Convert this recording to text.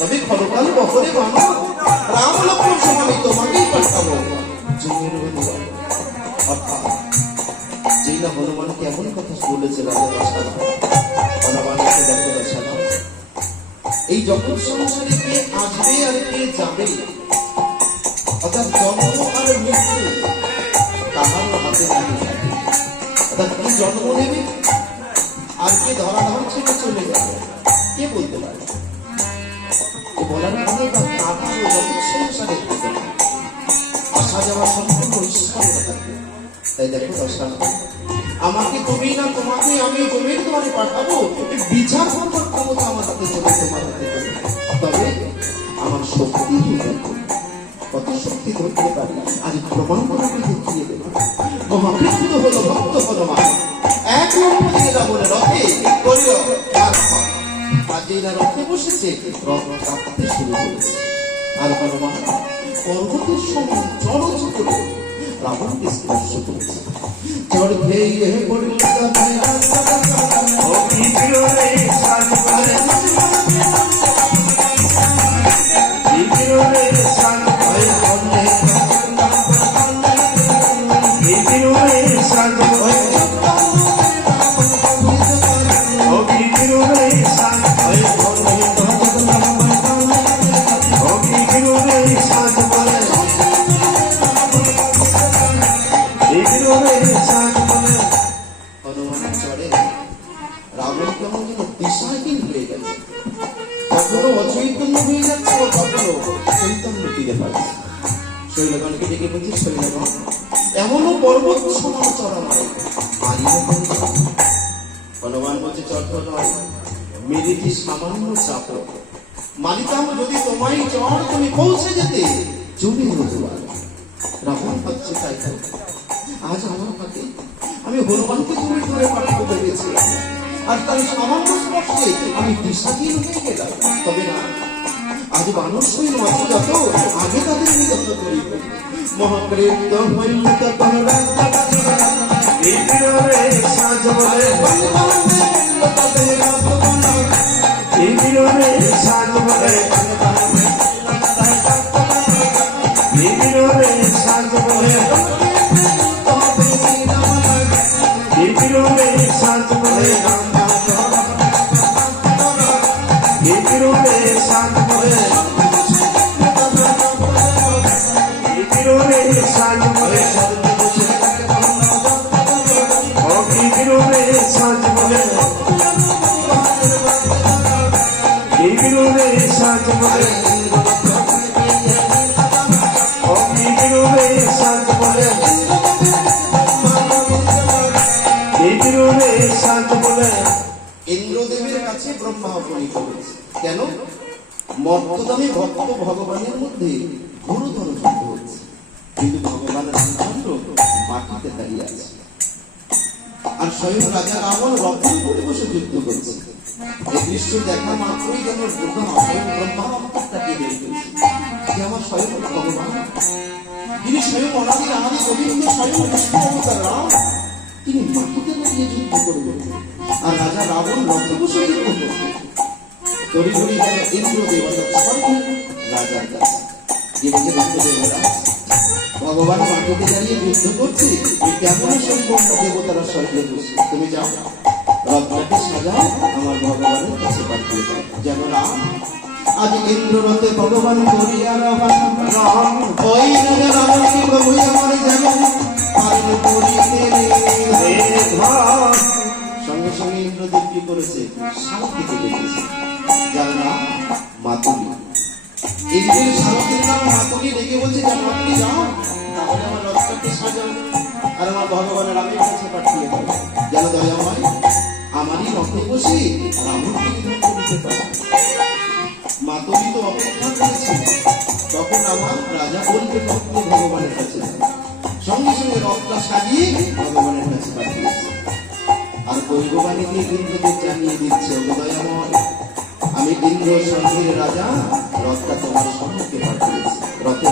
তবে ক্ষণকাল বহরে বানো রাম লক্ষ্মণ সমানে তোমাকেই পাঠাবো জমির হনুমান। অর্থাৎ যেই না হনুমানকে এমন কথা বলেছে রাজা দশরথ, হনুমানকে দেখো দশরথ, এই জগৎ সংসারে কে আসবে আর কে যাবে, অর্থাৎ জন্ম আর মৃত্যু কাহার হাতে নাকি থাকে। অর্থাৎ কি জন্ম নেবে আর কে ধরাধাম ছেড়ে চলে যাবে কে বলতে পারে? বলার কারণে বা কাহার জগৎ সংসারে আসা যাওয়া সম্পূর্ণ ঈশ্বরের থাকবে। তাই দেখো দশরথ, আমাকে তুমি না তোমাকে আমি জমির দ্বারে পাঠাবো, বিচার করবার ক্ষমতা আমার হাতে চলে তোমার হাতে চলে। তবে আমার শক্তি কত শক্তি করতে পারি আজ প্রমাণ করে দেখিয়ে দেব। মহাকৃত হলো ভক্ত হনুমান, এক লক্ষ দিয়ে যাবো রথে করিল আর যেই না রথে বসেছে রথ কাঁপতে শুরু করেছে। আর হনুমান পর্বতের সমান জলজ করে রাবণকে স্পর্শ করেছে। চড় খেয়ে পড়ল অচৈতন্য হয়ে যাচ্ছে, কখনো চৈতন্য ফিরে পাচ্ছে। শৈলগণকে ডেকে বলছি, শৈলগণ এমনও পর্বত সমান চড়া নয়, হনুমান বলছে চড় নয়, মেরেছি সামান্য চাপ, মালিতাম যদি তোমায় চড় তুমি পৌঁছে যেতে জমি হতুয়ার। রাবণ ভাবছে তাই আজ আমার হাতে আমি হনুমানকে তুমি ধরে পাঠাতে পেরেছি, আর তার সামান্য স্পর্শে আমি দিশাহীন হয়ে গেলাম। তবে না, আজ মানুষই নয় যত আগে তাদের নিগত করিব। মহাকৃত হইল তখন ইন্দ্রদেবের কাছে ব্রহ্মা উপনীত হয়েছে। কেন? মর্তদামে ভক্ত ভগবানের মধ্যে গুরুতর যুদ্ধ হচ্ছে, কিন্তু ভগবানের রামচন্দ্র মাটিতে দাঁড়িয়ে আছে, আর স্বয়ং রাজা রাবণ রথের উপরে বসে যুদ্ধ করছে। এই দৃশ্য দেখা মাত্রই যেন ব্রহ্মা অন্তরটাকে বের করেছে যে আমার স্বয়ং ভগবান, যিনি স্বয়ং অনাদির আদি গোবিন্দ, স্বয়ং বিষ্ণু অবতার রাম, তিনি মাটিতে দাঁড়িয়ে যুদ্ধ করবেন। আর রাজা রাবণ রথে বসে যুদ্ধ করবে। তড়িঘড়ি যেন ইন্দ্রদেব রাজার কাছে গিয়ে ইন্দ্রদেবরা ভগবান মাটিতে দাঁড়িয়ে যুদ্ধ করছে, কেমন সম্পূর্ণ দেবতারা স্বর্গে বসে, তুমি যাও রথটাকে সাজাও, আমার ভগবানের কাছে পাঠিয়ে দাও যেন রাম আজ ইন্দ্র রথে ভগবান করিয়া রাম ওই রাজা রাবণকে প্রভু আমার যেন সঙ্গে সঙ্গে ইন্দ্রদেব কি করেছে, সারথীকে ডেকেছে, যার নাম মাতুলি। ইন্দ্রের সারথীর নাম মাতুলি ডেকে বলছে যে মাতুলি যাও, তাহলে আমার রথটাকে সাজাও আর আমার ভগবানের রামের কাছে পাঠিয়ে দাও যেন দয়াময় আমারই রথে বসে রাবণকে নিধন করতে পারে। মাতুলি তো অপেক্ষা করেছে, তখন আমার রাজা বলবে ভগবানের কাছে সঙ্গে সঙ্গে রথটা সাজিয়ে ভগবানের কাছে পাঠিয়েছে। আর দৈববাণীকে ইন্দ্রদেব জানিয়ে দিচ্ছে, দয়াময় আমি ইন্দ্র স্বর্গের রাজা, রথটা তোমার সম্মুখে পাঠিয়েছি। রথে